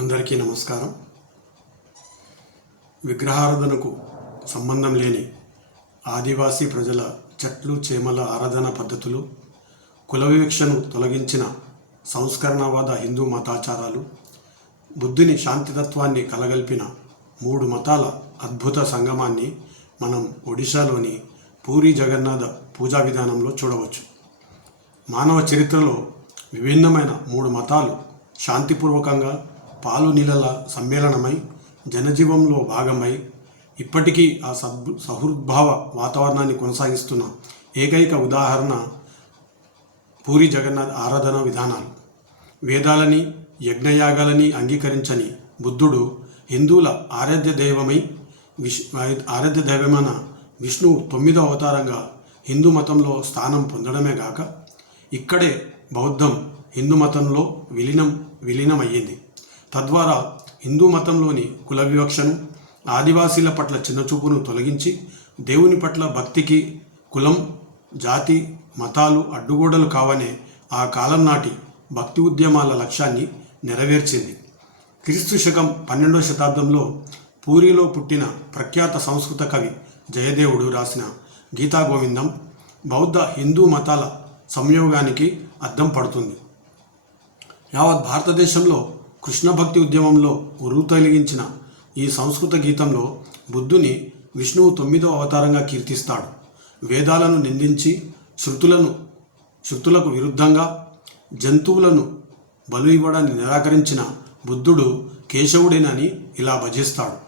అందరికీ నమస్కారం. విగ్రహారాధనకు సంబంధం లేని ఆదివాసీ ప్రజల చెట్లు చేమల ఆరాధన పద్ధతులు, కుల వివక్షను తొలగించిన సంస్కరణవాద హిందూ మతాచారాలు, బుద్ధుని శాంతితత్వాన్ని కలగల్పిన 3 మతాల అద్భుత సంగమాన్ని మనం ఒడిశాలోని పూరీ జగన్నాథ పూజా విధానంలో చూడవచ్చు. మానవ చరిత్రలో విభిన్నమైన 3 మతాలు శాంతిపూర్వకంగా పాలు నీళ్ళ సమ్మేళనమై జనజీవంలో భాగమై ఇప్పటికీ ఆ సహృద్భావ వాతావరణాన్ని కొనసాగిస్తున్న ఏకైక ఉదాహరణ పూరీ జగన్నాథ్ ఆరాధన విధానాలు. వేదాలని యజ్ఞయాగాలని అంగీకరించని బుద్ధుడు హిందువుల ఆరాధ్య దైవమైన విష్ణువు 9వ అవతారంగా హిందూ మతంలో స్థానం పొందడమే గాక ఇక్కడే బౌద్ధం హిందూ మతంలో విలీనమయ్యింది. తద్వారా హిందూ మతంలోని కుల వివక్షను, ఆదివాసీల పట్ల చిన్నచూపును తొలగించి దేవుని పట్ల భక్తికి కులం, జాతి, మతాలు అడ్డుగోడలు కావనే ఆ కాలం నాటి భక్తి ఉద్యమాల లక్ష్యాన్ని నెరవేర్చింది. క్రీస్తు శకం 12వ శతాబ్దంలో పూరిలో పుట్టిన ప్రఖ్యాత సంస్కృత కవి జయదేవుడు రాసిన గీతా గోవిందం బౌద్ధ హిందూ మతాల సంయోగానికి అద్దం పడుతుంది. యావత్ భారతదేశంలో కృష్ణ భక్తి ఉద్యమంలో ఉరుతొలగించిన ఈ సంస్కృత గీతంలో బుద్ధుని విష్ణువు 9వ అవతారంగా కీర్తిస్తాడు. వేదాలను నిందించి శృతులకు విరుద్ధంగా జంతువులను బలు ఇవ్వడాన్ని నిరాకరించిన బుద్ధుడు కేశవుడేనని ఇలా భజిస్తాడు.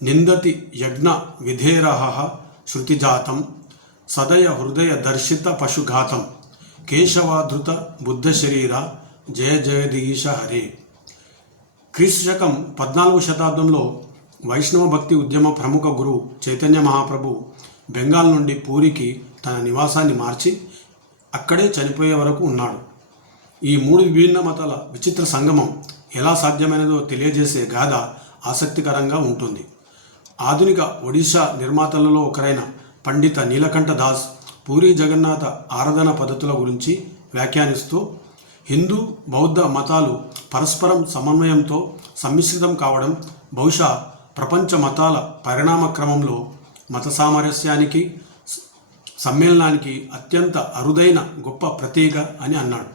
నిందతి యజ్ఞ విధేరహ శృతిజాతం సదయ హృదయ దర్శిత పశుఘాతం కేశవాధృత బుద్ధ శరీర జయ జయదీశ హరే. క్రీస్తు శకం 14వ శతాబ్దంలో వైష్ణవ భక్తి ఉద్యమ ప్రముఖ గురువు చైతన్య మహాప్రభు బెంగాల్ నుండి పూరికి తన నివాసాన్ని మార్చి అక్కడే చనిపోయే వరకు ఉన్నాడు. ఈ 3 విభిన్న మతాల విచిత్ర సంగమం ఎలా సాధ్యమైనదో తెలియజేసే గాథ ఆసక్తికరంగా ఉంటుంది. ఆధునిక ఒడిశా నిర్మాతలలో ఒకరైన పండిత నీలకంఠ దాస్ పూరీ జగన్నాథ ఆరాధన పద్ధతుల గురించి వ్యాఖ్యానిస్తూ హిందూ బౌద్ధ మతాలు పరస్పరం సమన్వయంతో సమ్మిశ్రితం కావడం బహుశా ప్రపంచ మతాల పరిణామ క్రమంలో మత సామరస్యానికి సమ్మేళనానికి అత్యంత అరుదైన గొప్ప ప్రతీక అని అన్నాడు.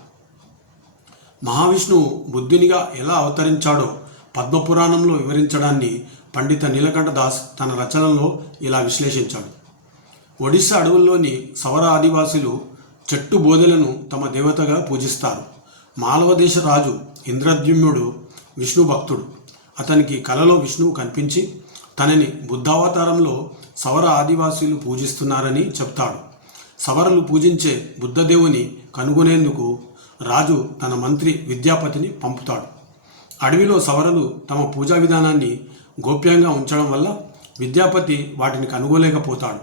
మహావిష్ణువు బుద్ధునిగా ఎలా అవతరించాడో పద్మపురాణంలో వివరించడాన్ని పండిత నీలకంఠ దాస్ తన రచనలో ఇలా విశ్లేషించాడు. ఒడిశా అడవుల్లోని సవర ఆదివాసులు చెట్టు బోధెలను తమ దేవతగా పూజిస్తారు. మాలవదేశ రాజు ఇంద్రద్యుమ్నుడు విష్ణు భక్తుడు. అతనికి కలలో విష్ణువు కనిపించి తనని బుద్ధావతారంలో సవర ఆదివాసీలు పూజిస్తున్నారని చెప్తాడు. సవరలు పూజించే బుద్ధదేవుని కనుగొనేందుకు రాజు తన మంత్రి విద్యాపతిని పంపుతాడు. అడవిలో సవరలు తమ పూజా విధానాన్ని గోప్యంగా ఉంచడం వల్ల విద్యాపతి వాటిని కనుగోలేకపోతాడు.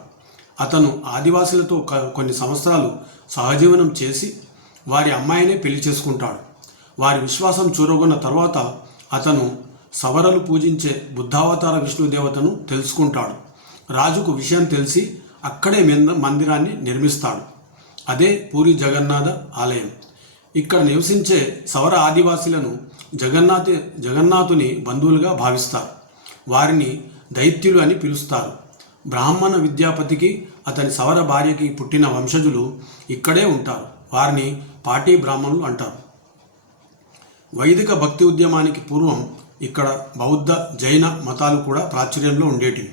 అతను ఆదివాసులతో కొన్ని సంవత్సరాలు సహజీవనం చేసి వారి అమ్మాయినే పెళ్లి చేసుకుంటాడు. వారి విశ్వాసం చూరగొన్న తర్వాత అతను సవరలు పూజించే బుద్ధావతార విష్ణుదేవతను తెలుసుకుంటాడు. రాజుకు విషయం తెలిసి అక్కడే మందిరాన్ని నిర్మిస్తాడు. అదే పూరీ జగన్నాథ ఆలయం. ఇక్కడ నివసించే సవర ఆదివాసీలను జగన్నాథుని బంధువులుగా భావిస్తారు. వారిని దైత్యులు అని పిలుస్తారు. బ్రాహ్మణ విద్యాపతికి అతని సవర భార్యకి పుట్టిన వంశజులు ఇక్కడే ఉంటారు. వారిని పాటి బ్రాహ్మణులు అంటారు. వైదిక భక్తి ఉద్యమానికి పూర్వం ఇక్కడ బౌద్ధ జైన మతాలు కూడా ప్రాచుర్యంలో ఉండేటివి.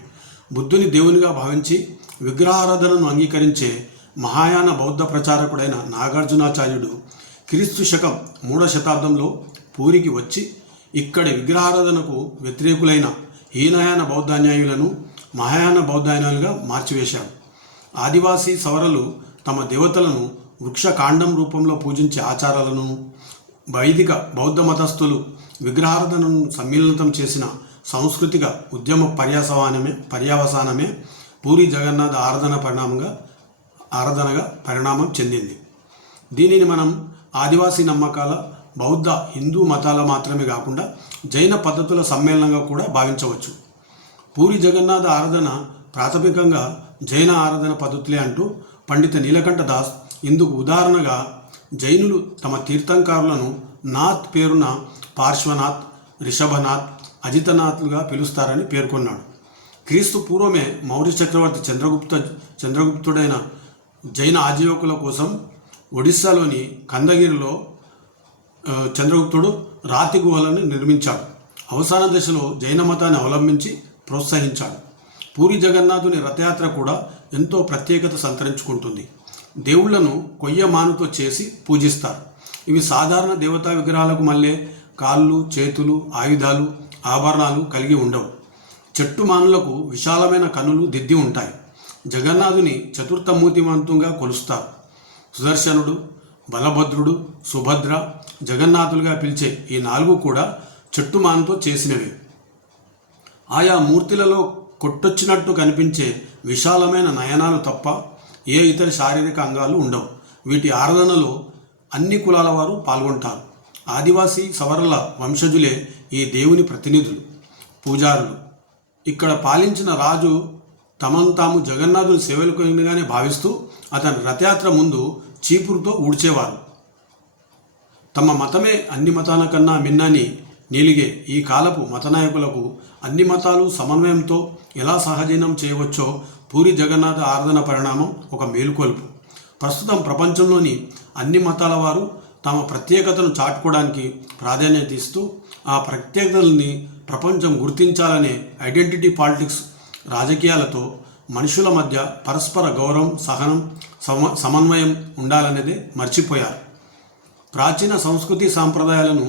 బుద్ధుని దేవునిగా భావించి విగ్రహారాధనను అంగీకరించే మహాయాన బౌద్ధ ప్రచారకుడైన నాగార్జునాచార్యుడు క్రీస్తు శకం 3వ శతాబ్దంలో పూరికి వచ్చి ఇక్కడి విగ్రహారాధనకు వ్యతిరేకులైన హీనయాన బౌద్ధాన్యాయులను మహాయాన బౌద్ధాన్యాయులుగా మార్చివేశాడు. ఆదివాసీ సవరలు తమ దేవతలను వృక్ష కాండం రూపంలో పూజించే ఆచారాలను, వైదిక బౌద్ధ మతస్థులు విగ్రహారాధనను సమ్మిళితం చేసిన సాంస్కృతిక ఉద్యమ పర్యవసానమే పూరీ జగన్నాథ ఆరాధనగా పరిణామం చెందింది. దీనిని మనం ఆదివాసీ నమ్మకాల, బౌద్ధ హిందూ మతాల మాత్రమే కాకుండా జైన పద్ధతుల సమ్మేళనంగా కూడా భావించవచ్చు. పూరీ జగన్నాథ ఆరాధన ప్రాథమికంగా జైన ఆరాధన పద్ధతులే అంటూ పండిత నీలకంఠ దాస్ ఇందుకు ఉదాహరణగా జైనులు తమ తీర్థంకారులను నాథ్ పేరున పార్శ్వనాథ్, రిషభనాథ్, అజితనాథ్లుగా పిలుస్తారని పేర్కొన్నాడు. క్రీస్తు పూర్వమే మౌర్య చక్రవర్తి చంద్రగుప్తుడైన జైన ఆజీవకుల కోసం ఒడిస్సాలోని కందగిరిలో చంద్రగుప్తుడు రాతి గుహలను నిర్మించాడు. అవసాన దశలో జైన మతాన్ని అవలంబించి ప్రోత్సహించాడు. పూరి జగన్నాథుని రథయాత్ర కూడా ఎంతో ప్రత్యేకత సంతరించుకుంటుంది. దేవుళ్లను కొయ్యమానుతో చేసి పూజిస్తారు. ఇవి సాధారణ దేవతా విగ్రహాలకు మళ్ళీ కాళ్ళు, చేతులు, ఆయుధాలు, ఆభరణాలు కలిగి ఉండవు. చెట్టు మానులకు విశాలమైన కనులు దిద్ది ఉంటాయి. జగన్నాథుని చతుర్థమూర్తిమంతంగా కొలుస్తారు. సుదర్శనుడు, బలభద్రుడు, సుభద్ర, జగన్నాథులుగా పిలిచే ఈ 4 కూడా చెట్టుమానుతో చేసినవే. ఆయా మూర్తులలో కొట్టొచ్చినట్టు కనిపించే విశాలమైన నయనాలు తప్ప ఏ ఇతర శారీరక అంగాలు ఉండవు. వీటి ఆరాధనలో అన్ని కులాల వారు పాల్గొంటారు. ఆదివాసీ సవర్ణుల వంశజులే ఈ దేవుని ప్రతినిధులు, పూజారులు. ఇక్కడ పాలించిన రాజు తమను తాము జగన్నాథుని సేవకునిగానే భావిస్తూ అతని రథయాత్ర ముందు చీపురుతో ఊడ్చేవారు. తమ మతమే అన్ని మతాల కన్నా మిన్నని నీలిగే ఈ కాలపు మతనాయకులకు అన్ని మతాలు సమన్వయంతో ఎలా సహజీవనం చేయవచ్చో పూరి జగన్నాథ ఆరాధన పరిణామం ఒక మేలుకొల్పు. ప్రస్తుతం ప్రపంచంలోని అన్ని మతాల వారు తమ ప్రత్యేకతను చాటుకోవడానికి ప్రాధాన్యత ఇస్తూ ఆ ప్రత్యేకతల్ని ప్రపంచం గుర్తించాలనే ఐడెంటిటీ పాలిటిక్స్ రాజకీయాలతో మనుషుల మధ్య పరస్పర గౌరవం, సహనం, సమన్వయం ఉండాలనేదే మర్చిపోయారు. ప్రాచీన సంస్కృతి సాంప్రదాయాలను,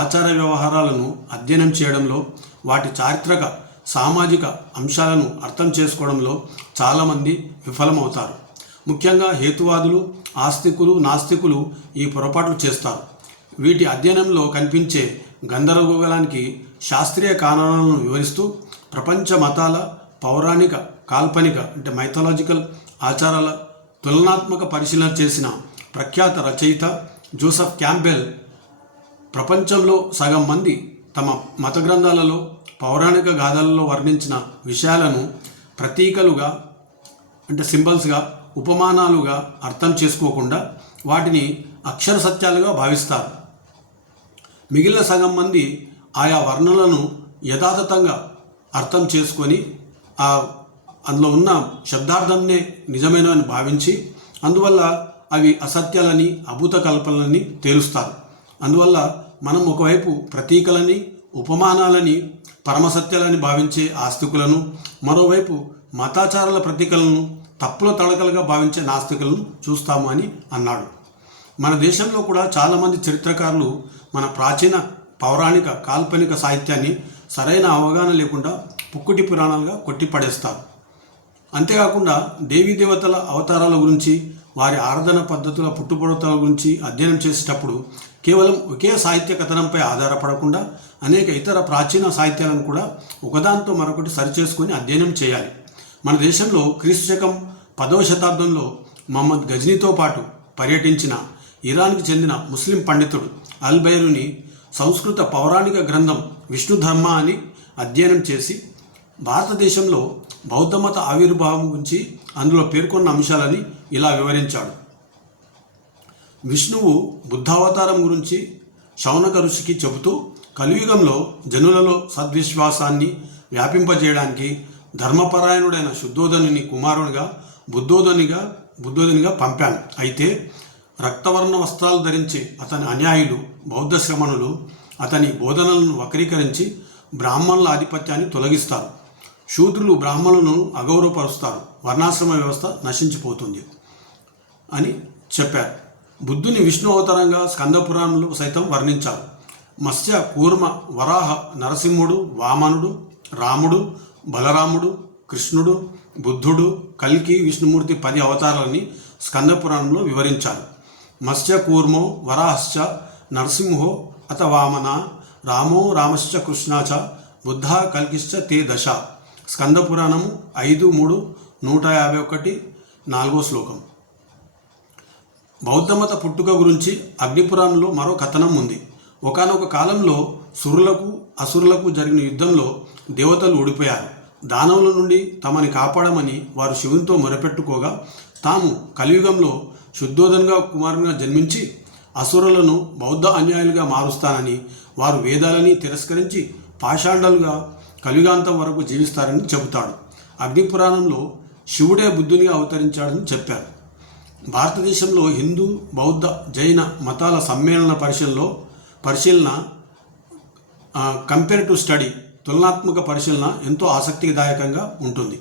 ఆచార వ్యవహారాలను అధ్యయనం చేయడంలో, వాటి చారిత్రక, సామాజిక అంశాలను అర్థం చేసుకోవడంలో చాలామంది విఫలమవుతారు. ముఖ్యంగా హేతువాదులు, ఆస్తికులు, నాస్తికులు ఈ పొరపాట్లు చేస్తారు. వీటి అధ్యయనంలో కనిపించే గందరగోళానికి శాస్త్రీయ కారణాలను వివరిస్తూ ప్రపంచ మతాల పౌరాణిక, కాల్పనిక అంటే మైథాలజికల్ ఆచారాల తులనాత్మక పరిశీలన చేసిన ప్రఖ్యాత రచయిత జోసెఫ్ క్యాంపెల్ ప్రపంచంలో సగం మంది తమ మత గ్రంథాలలో, పౌరాణిక గాథలలో వర్ణించిన విషయాలను ప్రతీకలుగా అంటే సింబల్స్గా, ఉపమానాలుగా అర్థం చేసుకోకుండా వాటిని అక్షర సత్యాలుగా భావిస్తారు. మిగిలిన సగం మంది ఆయా వర్ణనలను యథాతథంగా అర్థం చేసుకొని అందులో ఉన్న శబ్దార్థంనే నిజమైనవని భావించి అందువల్ల అవి అసత్యాలని, అభూత కల్పనలని తేలుస్తారు. అందువల్ల మనం ఒకవైపు ప్రతీకలని, ఉపమానాలని పరమసత్యాలని భావించే ఆస్తికులను, మరోవైపు మతాచారాల ప్రతీకలను తప్పుల తడకలుగా భావించే నాస్తికులను చూస్తాము అని అన్నాడు. మన దేశంలో కూడా చాలామంది చరిత్రకారులు మన ప్రాచీన పౌరాణిక, కాల్పనిక సాహిత్యాన్ని సరైన అవగాహన లేకుండా పుక్కుటి పురాణాలుగా కొట్టిపడేస్తారు. అంతేకాకుండా దేవీ దేవతల అవతారాల గురించి, వారి ఆరాధన పద్ధతుల పుట్టుపొడతల గురించి అధ్యయనం చేసేటప్పుడు కేవలం ఒకే సాహిత్య కథనంపై ఆధారపడకుండా అనేక ఇతర ప్రాచీన సాహిత్యాలను కూడా ఒకదాంతో మరొకటి సరిచేసుకొని అధ్యయనం చేయాలి. మన దేశంలో క్రీస్తు శకం 10వ శతాబ్దంలో మహమ్మద్ గజ్నీతో పాటు పర్యటించిన ఇరాన్కి చెందిన ముస్లిం పండితుడు అల్ బైరూని సంస్కృత పౌరాణిక గ్రంథం విష్ణుధర్మ అని అధ్యయనం చేసి భారతదేశంలో బౌద్ధమత ఆవిర్భావం గురించి అందులో పేర్కొన్న అంశాలని ఇలా వివరించాడు. విష్ణువు బుద్ధావతారం గురించి శౌనక ఋషికి చెబుతూ కలియుగంలో జనులలో సద్విశ్వాసాన్ని వ్యాపింపజేయడానికి ధర్మపరాయణుడైన శుద్ధోదనుని కుమారునిగా బుద్ధోదనిగా పంపాను. అయితే రక్తవర్ణ వస్త్రాలు ధరించే అతని అనుయాయులు బౌద్ధ శ్రమణులు అతని బోధనలను వక్రీకరించి బ్రాహ్మణుల ఆధిపత్యాన్ని తొలగిస్తారు. శూద్రులు బ్రాహ్మణులను అగౌరవపరుస్తారు. వర్ణాశ్రమ వ్యవస్థ నశించిపోతుంది అని చెప్పారు. బుద్ధుని విష్ణు అవతారంగా స్కందపురాణంలో సైతం వర్ణించారు. మత్స్య, కూర్మ, వరాహ, నరసింహుడు, వామనుడు, రాముడు, బలరాముడు, కృష్ణుడు, బుద్ధుడు, కల్కి, విష్ణుమూర్తి 10 అవతారాలని స్కందపురాణంలో వివరించారు. మత్స్య, కూర్మో, వరాహశ్చ, నరసింహో అత వామన, రామో రామశ్చ కృష్ణాచ, బుద్ధ కల్కిశ్చ తే దశ. స్కందపురాణము 5:3, 151, 4వ శ్లోకం. బౌద్ధమత పుట్టుక గురించి అగ్నిపురాణంలో మరో కథనం ఉంది. ఒకానొక కాలంలో సురులకు, అసురులకు జరిగిన యుద్ధంలో దేవతలు ఓడిపోయారు. దానవుల నుండి తమని కాపాడమని వారు శివునితో మొరపెట్టుకోగా తాము కలియుగంలో శుద్ధోదనుగా కుమారునిగా జన్మించి అసురులను బౌద్ధ అన్యాయులుగా మారుస్తానని వారు వేదాలని తిరస్కరించి పాషాండాలుగా కలియుగాంతం వరకు జీవిస్తారని చెబుతాడు. అగ్నిపురాణంలో శివుడే బుద్ధునిగా అవతరించాడని చెప్పారు. భారతదేశంలో హిందూ, బౌద్ధ, జైన మతాల సమ్మేళన పరిశీలన కంపేర్ టు స్టడీ తులనాత్మక పరిశీలన ఎంతో ఆసక్తిదాయకంగా ఉంటుంది.